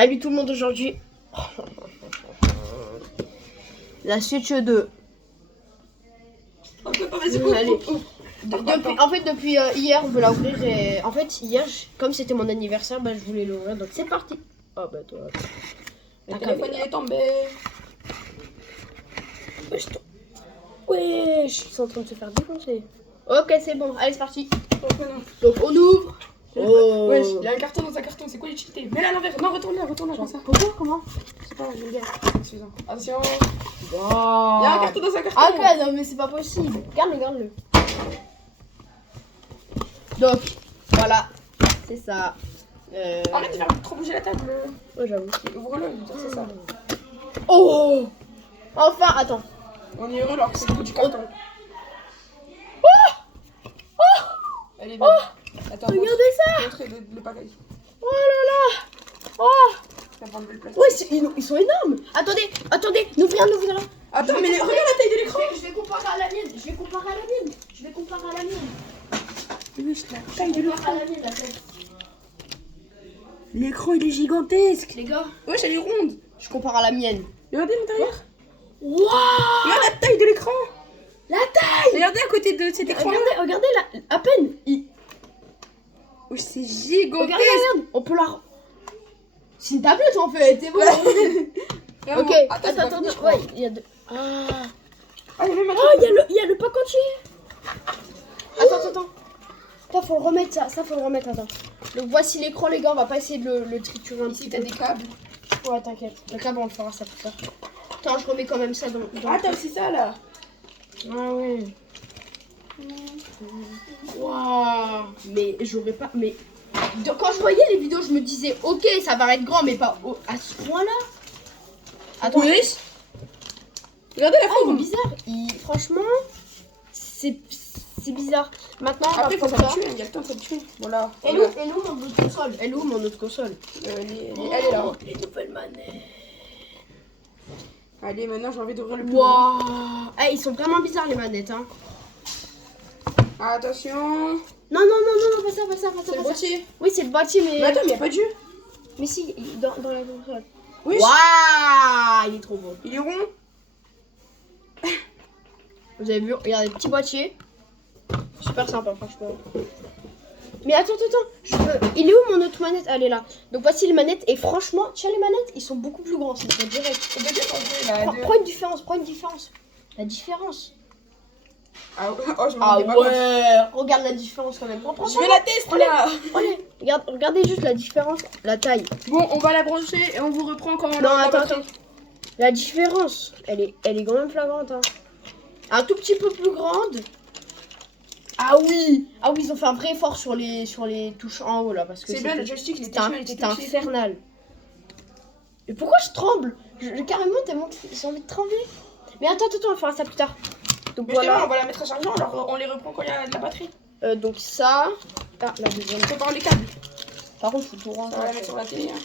Salut tout le monde aujourd'hui. La Switch 2. Allez. Depuis hier, on veut la ouvrir. Et en fait, hier, comme c'était mon anniversaire, bah, je voulais l'ouvrir. Donc c'est parti. Oh bah toi. Le téléphone il est tombé. Ouais, je suis en train de se faire défoncer. Ok, c'est bon. Allez, c'est parti. Donc on ouvre. Oh. Wesh, il y a un carton dans un carton, c'est quoi les cheatés? Mets-le à l'envers, non, retourne-le comme ça. Pourquoi? Comment? Je sais pas, j'aime bien. Suffisant. Attention. Wow. Il y a un carton dans un carton. Ah, ok, non, mais c'est pas possible. Garde-le. Donc, voilà. C'est ça. Arrête de faire trop bouger la table. Ouais, j'avoue. Ouvre-le, c'est ça. Oh! Enfin, attends. On est heureux alors que c'est le bout du carton. Elle est belle. Attends, Regardez ça! montrez le pareil. Oh là là! Oh! Ça prend de belle place. Ouais, ils sont énormes! Attendez! N'ouvrez un! Attends, mais regarde la taille de l'écran! Je vais comparer à la mienne! Wesh, la taille de l'écran! L'écran il est gigantesque! Les gars, Wesh, elle est ronde! je compare à la mienne. Regardez l'intérieur! Waouh! Regarde la taille de l'écran! La taille! Regardez à côté de cet écran! Regardez là, à peine! Wesh, c'est gigantesque! Regarde! On peut la. C'est une tablette en fait, c'est bon! Ok, attends, ouais, il y a deux. Ah! Ah, il y a même un Oh, il y a le pack entier! Attends. Ça, faut le remettre, ça faut le remettre, attends. Donc voici l'écran, les gars, on va pas essayer de le triturer un Ici, petit t'as peu. des câbles. Ouais, t'inquiète. Le câble, on le fera ça plus tard. Attends, je remets quand même ça dans... Ah, t'as aussi ça là. Ah ouais. Waouh. Mais j'aurais pas... Mais... Quand je voyais les vidéos, je me disais, ok, ça va être grand, mais pas à ce point-là. Attends. Oui. Regardez la Ah, il est forme. bizarre. Franchement, c'est bizarre. Maintenant, on va Après, faut prendre ça. s'habituer, il y a le temps de s'habituer. Voilà. Elle est où mon autre console? Elle est où mon autre console? Elle est là. Les nouvelles manettes. Allez, maintenant j'ai envie d'ouvrir le plus. Waouh. Eh, ils sont vraiment bizarres les manettes, hein. Attention. Non, pas ça. C'est le boîtier. Oui, c'est le boîtier, mais... Mais attends, mais il n'y a pas de jeu. Mais si, dans la console. Oui. Waouh, il est trop beau. Il est rond. Vous avez vu, regardez, petit boîtier. Super sympa, franchement. Mais attends. Il est où mon autre manette? Elle est là. Donc voici les manettes. Et franchement, tiens, les manettes, ils sont beaucoup plus grands. C'est direct. On peut dire qu'en vrai, là. Prends une différence. La différence. Ah, oh, je me Ah rendais pas compte. ouais, regarde la différence quand même. Je vais la tester là. Regardez juste la différence, la taille. Bon, on va la brancher et on vous reprend quand on Non, la attends. batterie. La différence, elle est quand même flagrante. Hein. Un tout petit peu plus grande. Ah oui, ils ont fait un vrai effort sur les touches en haut là parce que C'est bien, le joystick il c'était infernal. Et pourquoi je tremble? Carrément tellement j'ai envie de trembler. Mais attends, on fera ça plus tard. Donc Mais voilà. on va la mettre à charger, on les reprend quand il y a de la batterie. Donc ça. Ah, la deuxième. On prépare les câbles. Par contre, faut tout ranger. On va la mettre sur la télé. Hein.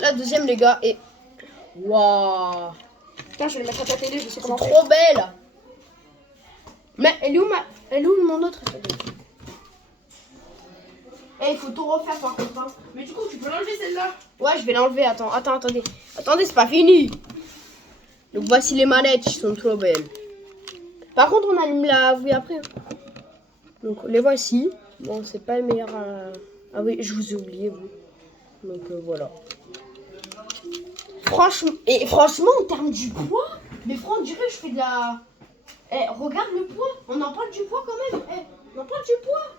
La deuxième, les gars, est. Waouh! Putain, je vais le mettre à ta télé, je sais C'est comment faire. trop belle! Mais elle est où mon autre? Eh, il faut tout refaire par contre. Hein. Mais du coup, tu peux l'enlever celle-là. Ouais, je vais l'enlever. Attendez, c'est pas fini. Donc voici les manettes, ils sont trop belles. Par contre, on allume la oui après. Donc les voici. Bon, c'est pas le meilleur. Ah oui, je vous ai oublié vous. Donc voilà. Franchement, en termes du poids, mais franchement, on dirait que je fais de la. Eh, regarde le poids. On en parle du poids quand même. Eh, on en parle du poids.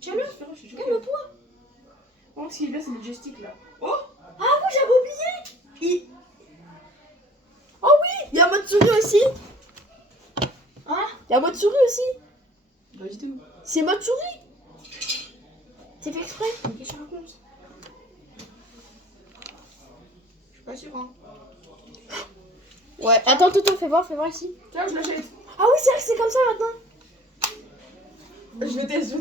Tiens-le. Regarde le poids. Oh, si, là, c'est le joystick là. Oh! Ah oui, j'avais oublié. Oh oui, il y a un mode souris aussi. Hein? Il y a un mode souris aussi. Pas du tout. C'est mode souris. C'est fait exprès. Qu'est-ce que tu racontes? Je suis pas sûre, hein. Ouais. Attends, fais voir ici. Tiens, je l'achète. Ah oui, c'est vrai que c'est comme ça maintenant. Je teste.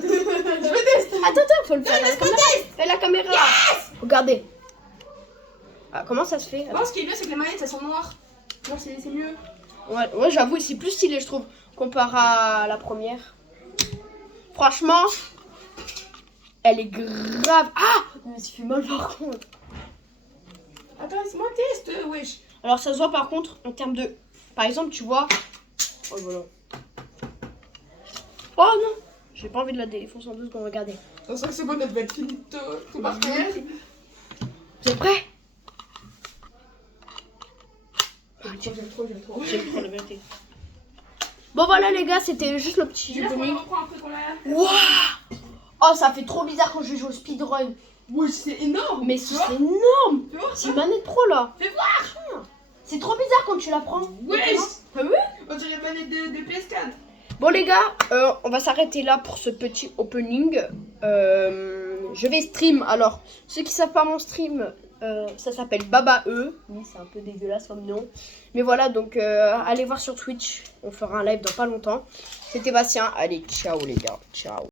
Attends, faut le faire. Fais la caméra. Yes. Regardez. Ah, comment ça se fait? Non, ce qui est bien, c'est que les manettes elles sont noires. Non, c'est mieux. Ouais, j'avoue, c'est plus stylé, je trouve, comparé à la première. Franchement, Elle est grave. Ah, mais ça fait mal par contre. Attends, laisse-moi tester, wesh. Alors ça se voit par contre en termes de... Par exemple, tu vois... Oh voilà. Oh non, j'ai pas envie de la défoncer en 2 secondes, regardez. Dans 5 secondes, elle va être finie de tout parcourir. Vous êtes prêts? J'aime trop. J'aime trop la vérité. Bon voilà les gars, c'était juste le petit jeu comique. Waouh! Oh, ça fait trop bizarre quand je joue au speedrun. Oui, c'est énorme. Mais tu c'est vois. énorme. Tu vois, C'est une manette pro là. Fais voir. C'est trop bizarre quand tu la prends. Wesh. Ah oui? On dirait une manette de PS4. Bon les gars, on va s'arrêter là pour ce petit opening. Je vais stream. Alors, ceux qui savent pas mon stream, ça s'appelle Baba E. Oui, c'est un peu dégueulasse comme nom. Mais voilà, donc allez voir sur Twitch. On fera un live dans pas longtemps. C'était Bastien. Allez, ciao les gars. Ciao.